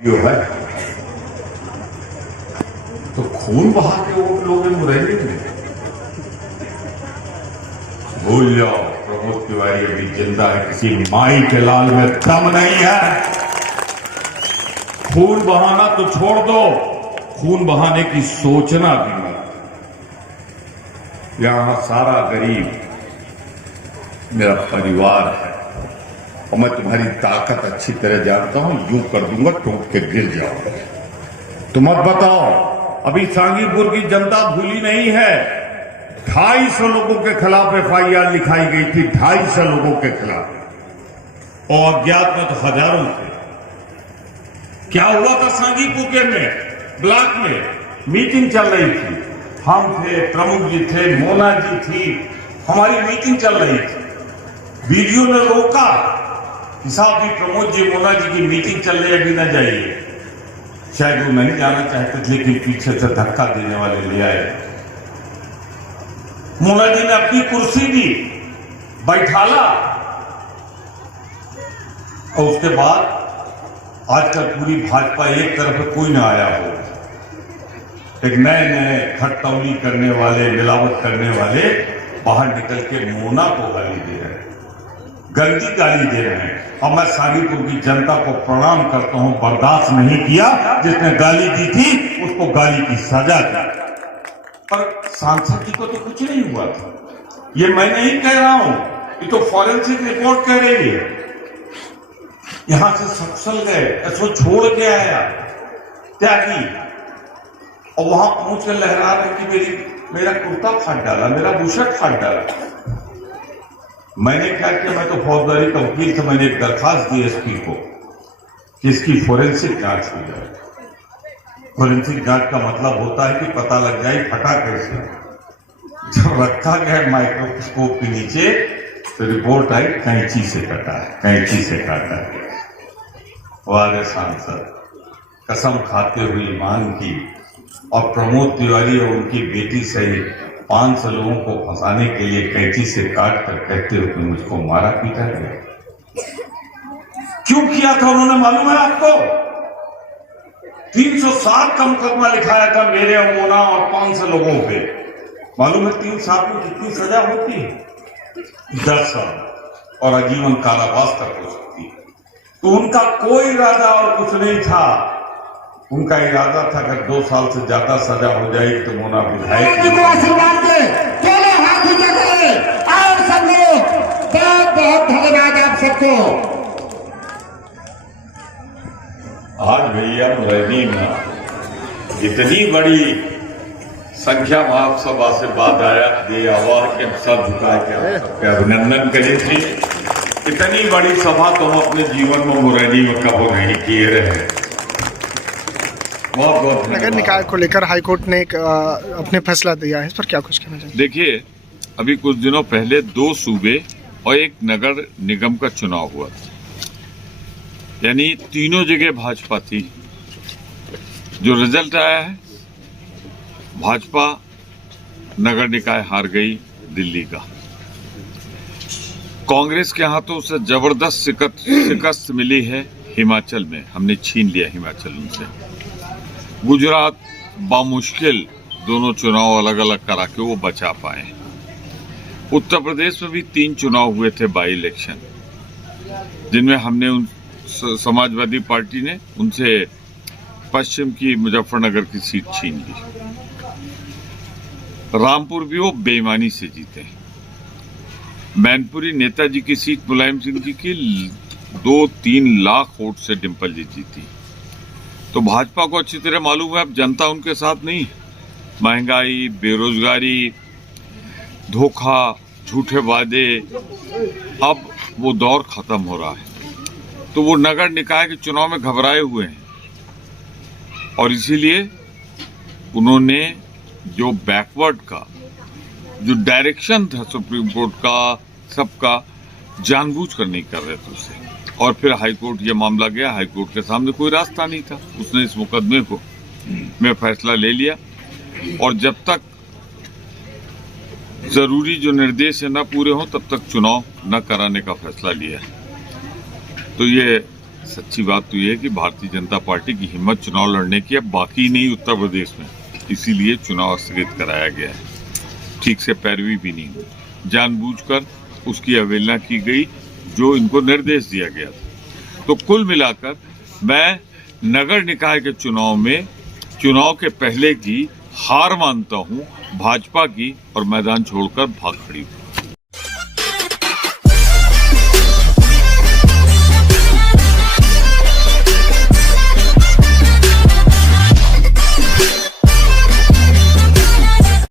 जो है तो खून बहा के वोट लोगे मुरैनी में। भूल जाओ, प्रमोद तिवारी अभी जिंदा है, किसी माई के लाल में दम नहीं है। खून बहाना तो छोड़ दो, खून बहाने की सोचना भी मत। यहां सारा गरीब मेरा परिवार है और मैं तुम्हारी ताकत अच्छी तरह जानता हूं। यूं कर दूंगा टूट के गिर जाओ। तुम मत बताओ, अभी सांगीपुर की जनता भूली नहीं है। 250 लोगों के खिलाफ FIR लिखाई गई थी, 250 लोगों के खिलाफ, और अज्ञात में तो हजारों थे। क्या हुआ था सांगीपुर के में ब्लॉक में मीटिंग चल रही थी, हम थे, प्रमुख जी थे, मोना जी थी, हमारी मीटिंग चल रही थी। वीडियो ने रोका कि साहब जी, प्रमोद जी, मोना जी की मीटिंग चल रही है, अभी न जाइए। शायद वो नहीं जाना चाहते थे, लेकिन पीछे से धक्का देने वाले ले आए। मोना जी ने अपनी कुर्सी दी, बैठाला, और उसके बाद आजकल पूरी भाजपा एक तरफ कोई ना आया हो। एक नए नए खटतौली करने वाले, मिलावट करने वाले बाहर निकल के मोना को गाली दे रहे हैं, गंदी गाली दे रहे हैं। और मैं सांगीपुर की जनता को प्रणाम करता हूं, बर्दाश्त नहीं किया। जिसने गाली दी थी उसको गाली की सजा दी। पर सांसद जी को तो कुछ नहीं हुआ था। ये मैं नहीं कह रहा हूं, ये तो फॉरेंसिक रिपोर्ट कह रही है। यहां से सक्सल गए, ऐसो छोड़ के आया त्यागी, और वहां पहुंच कर लहरा रहे कि मेरा कुर्ता फाड़ डाला, मेरा बुशर्ट फाड़ डाला। मैंने क्या किया, मैं तो फौजदारी का वकील था, मैंने एक दरखास्त दी SP को कि इसकी फोरेंसिक जांच हो जाए। फोरेंसिक जांच का मतलब होता है कि पता लग जाए फटा कैसे। जब रखा गया माइक्रोस्कोप के नीचे तो रिपोर्ट आई कैंची से कटा है, कैंची से काटा है। वाले सांसद कसम खाते हुए ईमान की, और प्रमोद तिवारी और उनकी बेटी सहित 500 लोगों को फंसाने के लिए कैंची से काट कर कहते हो कि मुझको मारा पीटा गया। क्यों किया था उन्होंने मालूम है आपको? 307 का मुकदमा लिखाया था मेरे और मोना और 500 लोगों पे। मालूम है 307 में कितनी सजा होती है? 10 साल और आजीवन कारावास तक हो सकती है। तो उनका कोई इरादा और कुछ नहीं था। उनका इरादा था अगर 2 साल से ज्यादा सजा हो जाएगी तो मोना विधायक आशीर्वाद दे, चलो हाथ ऊंचा करें, और सब लोग बहुत बहुत धन्यवाद आप सबको। आज भैया मुरैनी में इतनी बड़ी संख्या में आप सब आशीर्वाद आया, ये आवाज के सब झुका के आप सबके अभिनंदन करे थे। इतनी बड़ी सभा तो हम अपने जीवन में मुरैनी में कभी नहीं किए रहे। बहुत बहुत नगर निकाय को लेकर हाईकोर्ट ने अपने फैसला दिया है, इस पर क्या कुछ कहना चाहिए? देखिए, अभी कुछ दिनों पहले 2 सूबे और 1 नगर निगम का चुनाव हुआ था, यानी तीनों जगह भाजपा थी। जो रिजल्ट आया है, भाजपा नगर निकाय हार गई दिल्ली का। कांग्रेस के हाथों से जबरदस्त शिकस्त मिली है हिमाचल में, हमने छीन लिया हिमाचल उनसे। गुजरात बामुश्किल दोनों चुनाव अलग अलग करा के वो बचा पाए। उत्तर प्रदेश में भी 3 चुनाव हुए थे बाई इलेक्शन, जिनमें हमने समाजवादी पार्टी ने उनसे पश्चिम की मुजफ्फरनगर की सीट छीन ली। रामपुर भी वो बेईमानी से जीते। मैनपुरी नेताजी की सीट मुलायम सिंह जी की 2-3 लाख वोट से डिम्पल जी जीती। तो भाजपा को अच्छी तरह मालूम है अब जनता उनके साथ नहीं। महंगाई, बेरोजगारी, धोखा, झूठे वादे, अब वो दौर खत्म हो रहा है। तो वो नगर निकाय के चुनाव में घबराए हुए हैं, और इसीलिए उन्होंने जो बैकवर्ड का जो डायरेक्शन था सुप्रीम कोर्ट का, सबका जानबूझकर नहीं कर रहे थे उसे। और फिर हाईकोर्ट ये मामला गया, हाईकोर्ट के सामने कोई रास्ता नहीं था, उसने इस मुकदमे को में फैसला ले लिया। और जब तक जरूरी जो निर्देश है न पूरे हों, तब तक चुनाव न कराने का फैसला लिया है। तो ये सच्ची बात तो यह है कि भारतीय जनता पार्टी की हिम्मत चुनाव लड़ने की अब बाकी नहीं उत्तर प्रदेश में, इसीलिए चुनाव स्थगित कराया गया है। ठीक से पैरवी भी नहीं हुई, जानबूझकर उसकी अवहेलना की गई जो इनको निर्देश दिया गया था। तो कुल मिलाकर मैं नगर निकाय के चुनाव में चुनाव के पहले की हार मानता हूं भाजपा की और मैदान छोड़कर भाग खड़ी हूं।